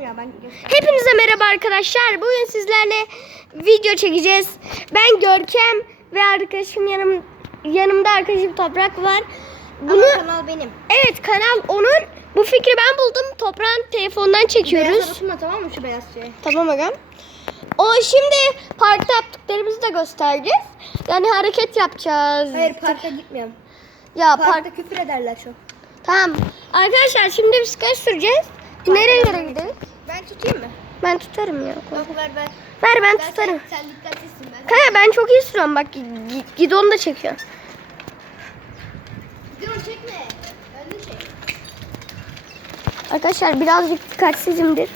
ya ben. Hepinize merhaba arkadaşlar. Bugün sizlerle video çekeceğiz. Ben Görkem ve arkadaşım yanım yanımda arkadaşım Toprak var. Bunu Bunu kanal benim. evet kanal onun. Bu fikri ben buldum. Toprağın telefondan Beyaz çekiyoruz. arasında tamam mı şu beyaz şey? Tamam agam. O şimdi parkta yaptıklarımızı da göstereceğiz. Yani hareket yapacağız. Hayır parka gitmiyorum. Ya Parkta park. küfür ederler çok. Tamam. Arkadaşlar şimdi bisiklet süreceğiz. Nerelere gidelim? Ben tutayım mı? Ben tutarım ya. Bak ver ver. Ver ben Ben tutarım. Sen, sen dikkatliysin ben. Kaya ben çok iyi sürüyorum bak gi- gidonu da çekiyor. Dur çekme. Ben de çek. Arkadaşlar birazcık dikkatsizimdir.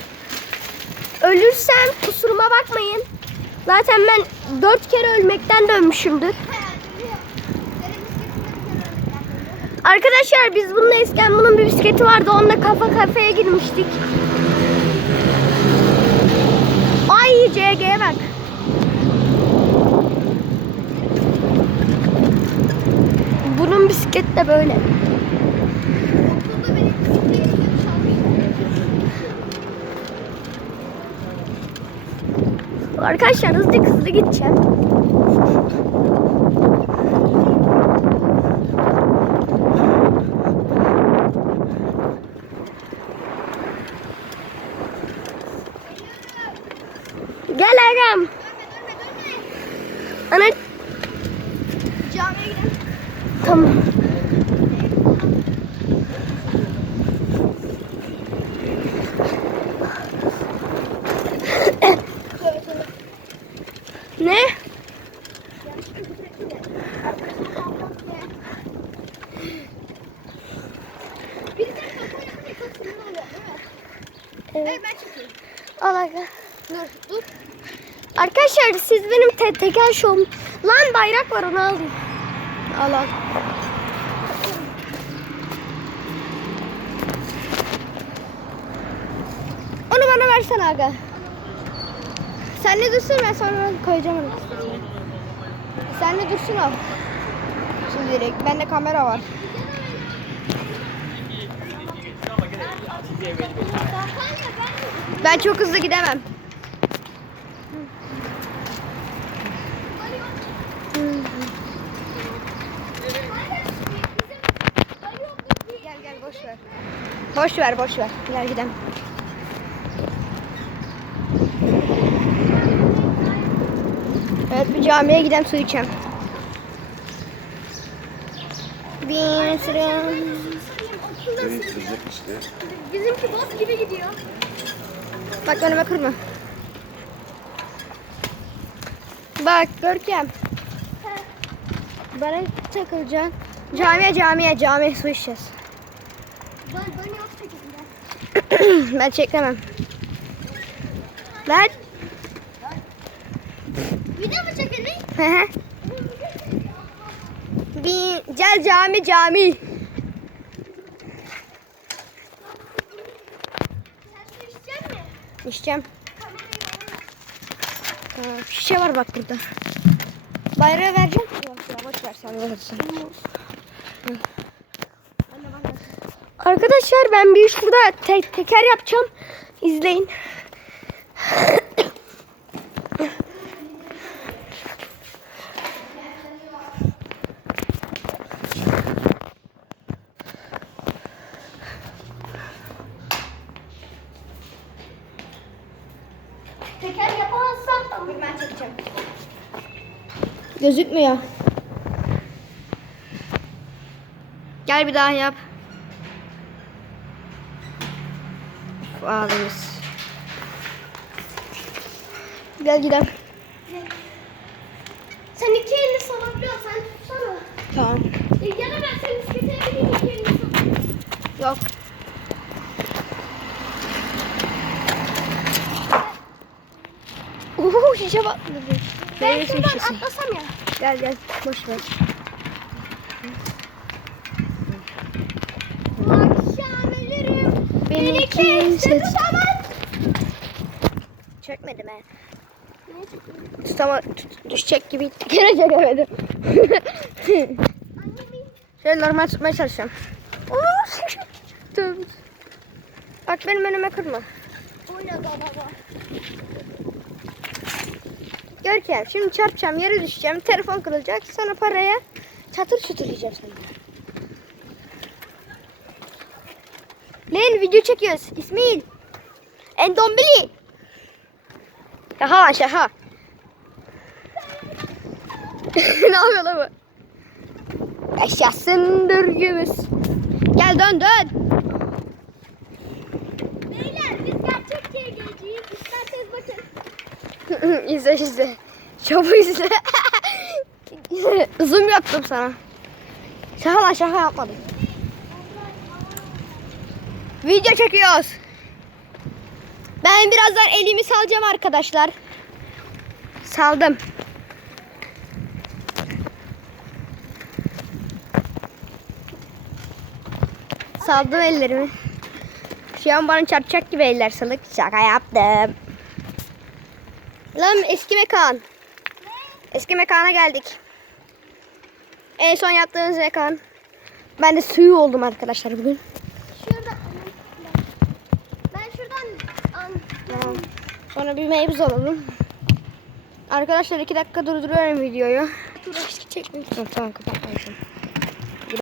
Ölürsem kusuruma bakmayın. Zaten ben dört kere ölmekten dönmüşümdür. Arkadaşlar biz bununla eskiden bunun bir bisikleti vardı. Onunla kafa kafaya girmiştik. Ay CG'ye bak. Bunun de böyle. Arkadaşlar hızlı hızlı gideceğim. Gel Agam. Ana Camiye gidelim. tamam. Ne? Bir de kafayı yapınca çok sinir oluyor değil mi? Evet. Al Aga. Dur dur. Arkadaşlar siz benim te teker şovum. Lan bayrak var onu alayım. Al al. Onu bana versene aga. Sen ne dursun ben sonra koyacağım. Sen ne dursun o. Şimdi direkt bende kamera var. Ben çok hızlı gidemem. Gel gel boş ver. Boş ver boş ver. Gel gidelim. Evet bir camiye gidelim su içelim. Bir sıra. Seni kıracak işte. Bizimki bot gibi gidiyor. Bak önüme kırma. Bak Görkem. Bana takılacaksın. Camiye camiye camiye su içeceğiz. Ben, ben yok ben çekemem. Ben. Video mu çekelim? Bir gel cami cami. İçeceğim. Tamam, şişe var bak burada. Bayrağı vereceğim. Arkadaşlar ben bir şurada te- teker yapacağım. İzleyin. Teker yapamazsam tamam. Ben çekeceğim. Gözükmüyor. Gel bir daha yap. Uf. Gel gidelim. Sen iki elini salabiliyorsun. Sen tutsana. Tamam. E, Ya da ben senin bisiklete bineyim iki elini sallayayım. Yok. Şişe bak. Ben şuradan atlasam ya. Gel gel. Boş ver. Akşam ölürüm. Beni kimse tutamaz. Çekmedim he. Tutama, tut, düşecek gibi gene çekemedim. Şöyle normal tutmaya çalışacağım. Bak benim önüme kırma. oynadı araba. Görkem şimdi çarpacağım yere düşeceğim. Telefon kırılacak. Sonra paraya çatır çutur yiyeceğim senden. Video çekiyoruz. İsmail. Endombili. Şaka lan şaka. ne yapıyor lan bu? Yaşasın dürgümüz. Gel dön dön. izle izle. Çabuk izle. Zoom yaptım sana. Şaka lan şaka yapmadım. Video çekiyoruz. Ben birazdan elimi salacağım arkadaşlar. Saldım. Saldım ellerimi. Şu an bana çarpacak gibi eller salık. Şaka yaptım. Lan eski mekan. Eski mekana geldik. En son yaptığımız mekan. Ben de suyu oldum arkadaşlar bugün. Ben şuradan Tamam. Sonra bir meyvuz alalım. Arkadaşlar iki dakika durduruyorum videoyu. Dur çekmek. Tamam, tamam kapatmışım.